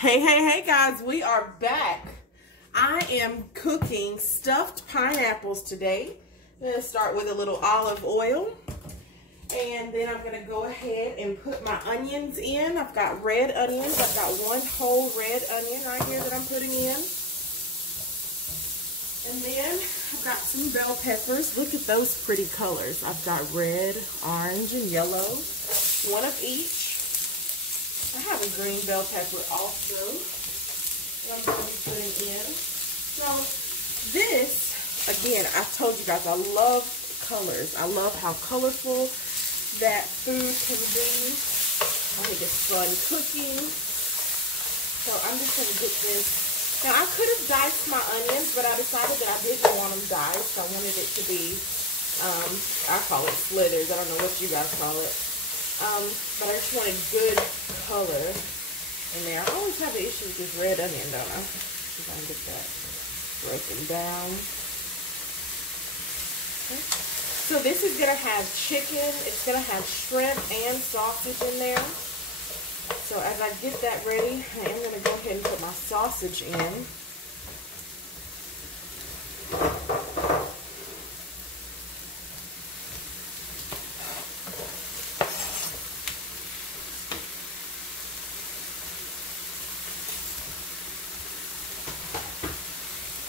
Hey guys, we are back. I am cooking stuffed pineapples today. I'm going to start with a little olive oil. And then I'm going to go ahead and put my onions in. I've got red onions. I've got one whole red onion right here that I'm putting in. And then I've got some bell peppers. Look at those pretty colors. I've got red, orange, and yellow. One of each. I have a green bell pepper also that I'm going to be putting in. So this, again, I've told you guys, I love colors. I love how colorful that food can be. I think it's fun cooking. So I'm just going to get this. Now I could have diced my onions, but I decided that I didn't want them diced. I wanted it to be, I call it slithers. I don't know what you guys call it. But I just wanted good color in there. I always have an issue with this red onion, don't I? See if I can get that broken down. Okay. So this is going to have chicken, it's going to have shrimp and sausage in there. So as I get that ready, I am going to go ahead and put my sausage in.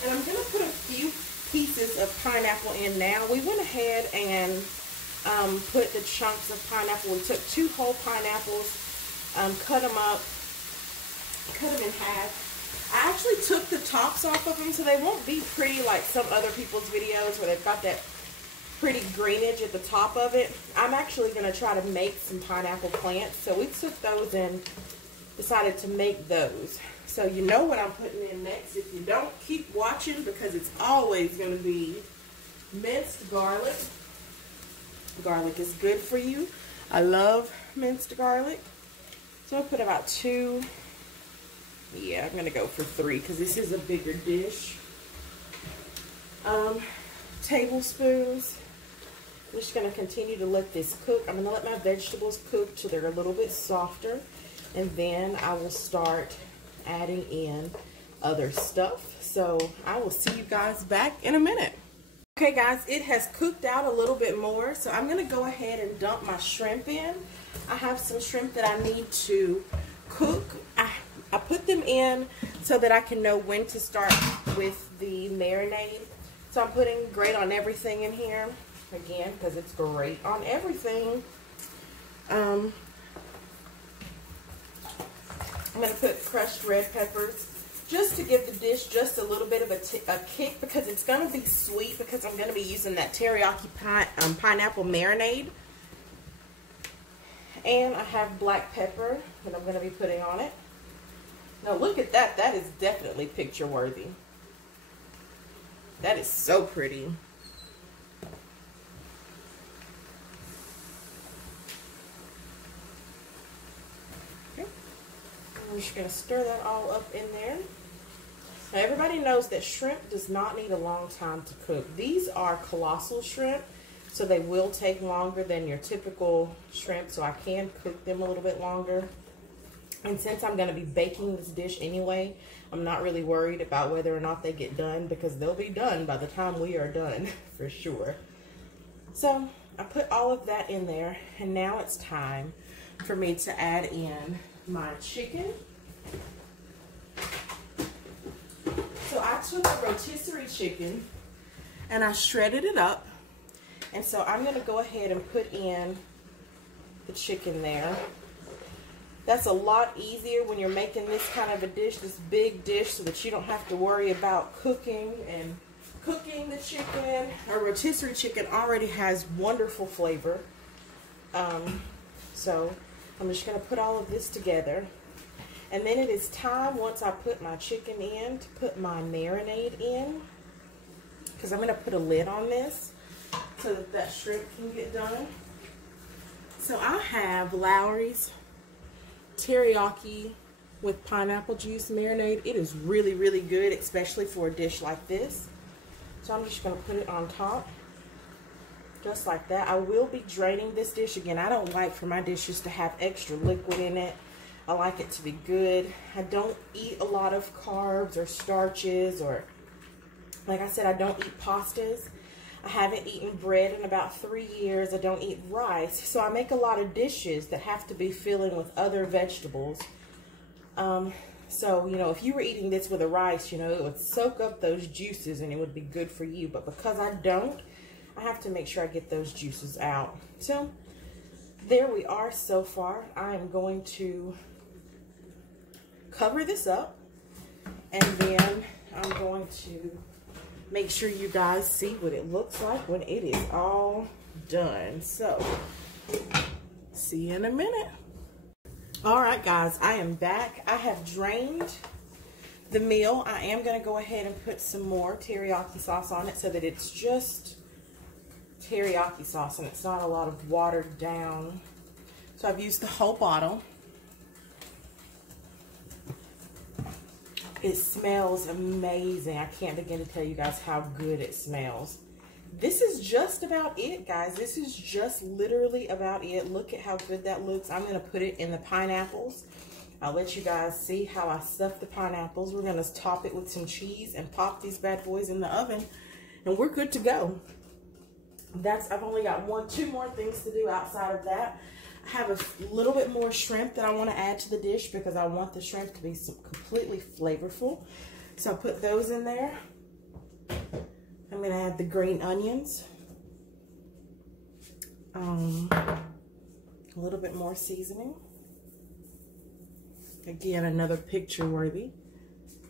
And I'm going to put a few pieces of pineapple in now. We went ahead and put the chunks of pineapple. We took 2 whole pineapples, cut them up, cut them in half. I actually took the tops off of them so they won't be pretty like some other people's videos where they've got that pretty greenage at the top of it. I'm actually going to try to make some pineapple plants. So we took those and decided to make those. So you know what I'm putting in next. If you don't, keep watching because it's always going to be minced garlic. Garlic is good for you. I love minced garlic. So I'll put about 2. Yeah, I'm going to go for 3 because this is a bigger dish. Tablespoons. I'm just going to continue to let this cook. I'm going to let my vegetables cook till they're a little bit softer. And then I will start adding in other stuff. So I will see you guys back in a minute. Okay guys, it has cooked out a little bit more, so I'm going to go ahead and dump my shrimp in. I have some shrimp that I need to cook. I put them in so that I can know when to start with the marinade. So I'm putting great on everything in here, again, because it's great on everything. I'm going to put crushed red peppers just to give the dish just a little bit of a kick because it's going to be sweet because I'm going to be using that teriyaki pineapple marinade. And I have black pepper that I'm going to be putting on it. Now look at that. That is definitely picture worthy. That is so pretty. I'm just going to stir that all up in there. Now everybody knows that shrimp does not need a long time to cook. These are colossal shrimp, so they will take longer than your typical shrimp, so I can cook them a little bit longer. And since I'm going to be baking this dish anyway, I'm not really worried about whether or not they get done because they'll be done by the time we are done for sure. So I put all of that in there, and now it's time for me to add in my chicken. So I took a rotisserie chicken and I shredded it up, and so I'm going to go ahead and put in the chicken there. That's a lot easier when you're making this kind of a dish, this big dish, so that you don't have to worry about cooking the chicken. A rotisserie chicken already has wonderful flavor. So I'm just going to put all of this together. And then it is time, once I put my chicken in, to put my marinade in. Because I'm going to put a lid on this so that that shrimp can get done. So I have Lawry's teriyaki with pineapple juice marinade. It is really, really good, especially for a dish like this. So I'm just going to put it on top. Just like that. I will be draining this dish again. I don't like for my dishes to have extra liquid in it. I like it to be good. I don't eat a lot of carbs or starches, or like I said, I don't eat pastas. I haven't eaten bread in about 3 years. I don't eat rice. So I make a lot of dishes that have to be filling with other vegetables. So, you know, if you were eating this with a rice, you know, it would soak up those juices and it would be good for you. But because I don't, I have to make sure I get those juices out. So there we are so far. I am going to cover this up, and then I'm going to make sure you guys see what it looks like when it is all done. So see you in a minute. All right, guys, I am back. I have drained the meal. I am going to go ahead and put some more teriyaki sauce on it so that it's just teriyaki sauce and it's not a lot of watered down. So I've used the whole bottle. It smells amazing. I can't begin to tell you guys how good it smells. This is just about it, guys. This is just literally about it. Look at how good that looks. I'm going to put it in the pineapples. I'll let you guys see how I stuff the pineapples. We're going to top it with some cheese and pop these bad boys in the oven, and we're good to go. I've only got 2 more things to do outside of that. I have a little bit more shrimp that I want to add to the dish because I want the shrimp to be completely flavorful. So I'll put those in there. I'm going to add the green onions. A little bit more seasoning. Again, another picture worthy.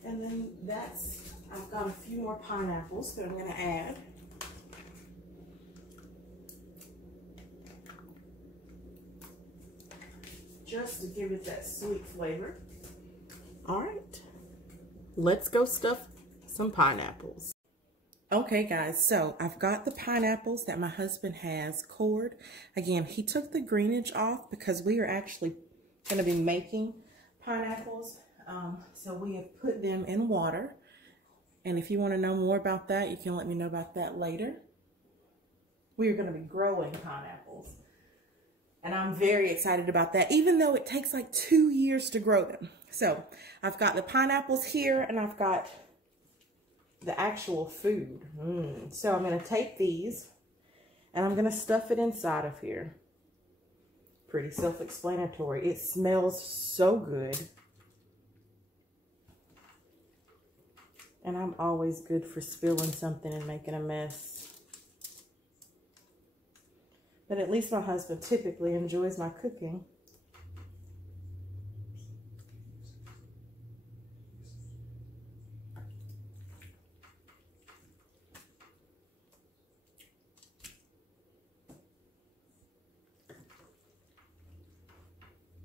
And then I've got a few more pineapples that I'm going to add. Just to give it that sweet flavor. All right, let's go stuff some pineapples. Okay, guys, so I've got the pineapples that my husband has cored. Again, he took the greenage off because we are actually going to be making pineapples. So we have put them in water. And if you want to know more about that, you can let me know about that later. We are going to be growing pineapples. And I'm very excited about that, even though it takes like 2 years to grow them. So I've got the pineapples here, and I've got the actual food. So I'm going to take these, and I'm going to stuff it inside of here. Pretty self-explanatory. It smells so good. And I'm always good for spilling something and making a mess. But at least my husband typically enjoys my cooking.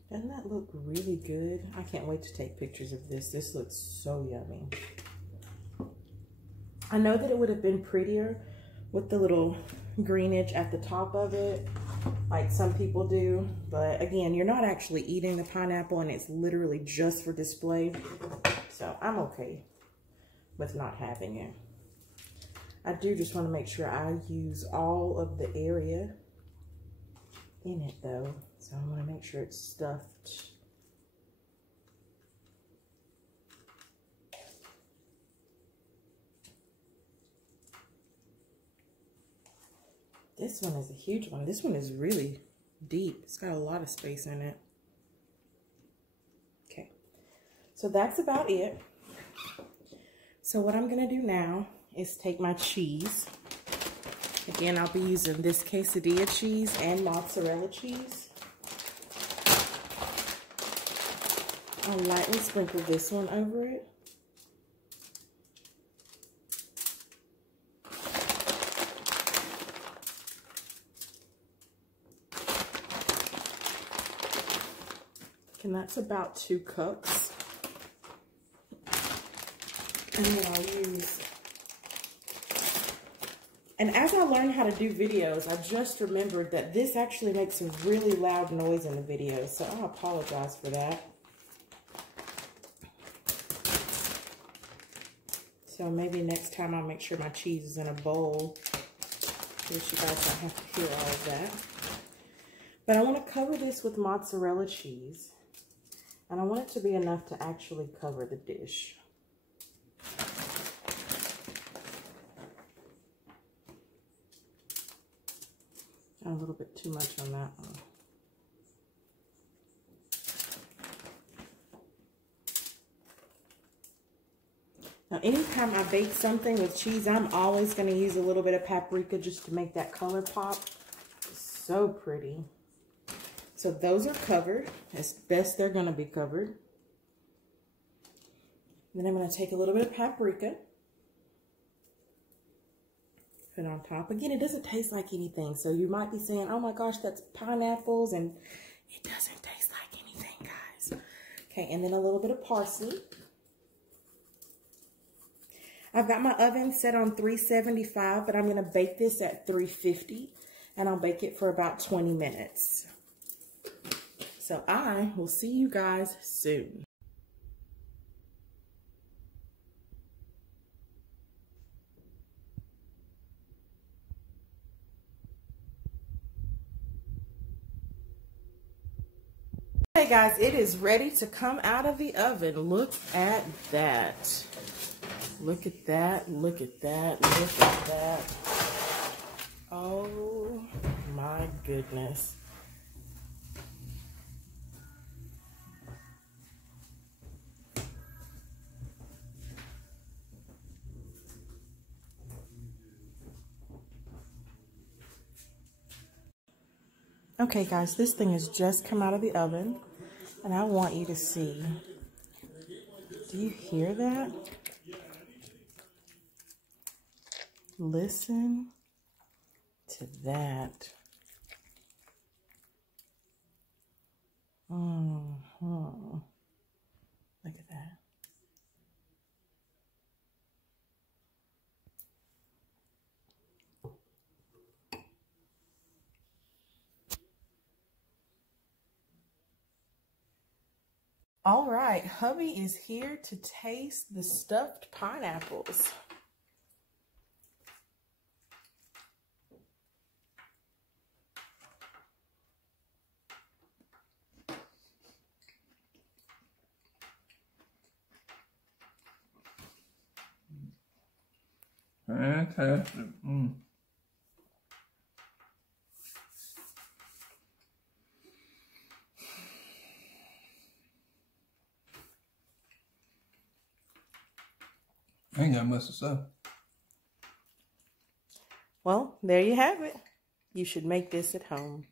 Doesn't that look really good? I can't wait to take pictures of this. This looks so yummy. I know that it would have been prettier with the little greenage at the top of it, like some people do, but again, you're not actually eating the pineapple, and it's literally just for display, so I'm okay with not having it. I do just want to make sure I use all of the area in it though, so I want to make sure it's stuffed. This one is a huge one. This one is really deep. It's got a lot of space in it. Okay, so that's about it. So what I'm gonna do now is take my cheese. Again, I'll be using this quesadilla cheese and mozzarella cheese. I'll lightly sprinkle this one over it. And that's about 2 cups. And then I'll use, and as I learned how to do videos, I just remembered that this actually makes a really loud noise in the video, so I apologize for that. So maybe next time I'll make sure my cheese is in a bowl, so you guys don't have to hear all of that. But I want to cover this with mozzarella cheese. And I want it to be enough to actually cover the dish. A little bit too much on that one. Now, anytime I bake something with cheese, I'm always going to use a little bit of paprika just to make that color pop. It's so pretty. So those are covered as best they're going to be covered. Then I'm going to take a little bit of paprika, put it on top. Again, it doesn't taste like anything. So you might be saying, oh my gosh, that's pineapples. And it doesn't taste like anything, guys. Okay, and then a little bit of parsley. I've got my oven set on 375, but I'm going to bake this at 350, and I'll bake it for about 20 minutes. So I will see you guys soon. Hey guys, it is ready to come out of the oven. Look at that. Look at that, look at that, look at that. Oh my goodness. Okay guys, this thing has just come out of the oven and I want you to see. Do you hear that? Listen to that. Look at that. All right, hubby is here to taste the stuffed pineapples. Fantastic. I ain't got much to say. Well, there you have it. You should make this at home.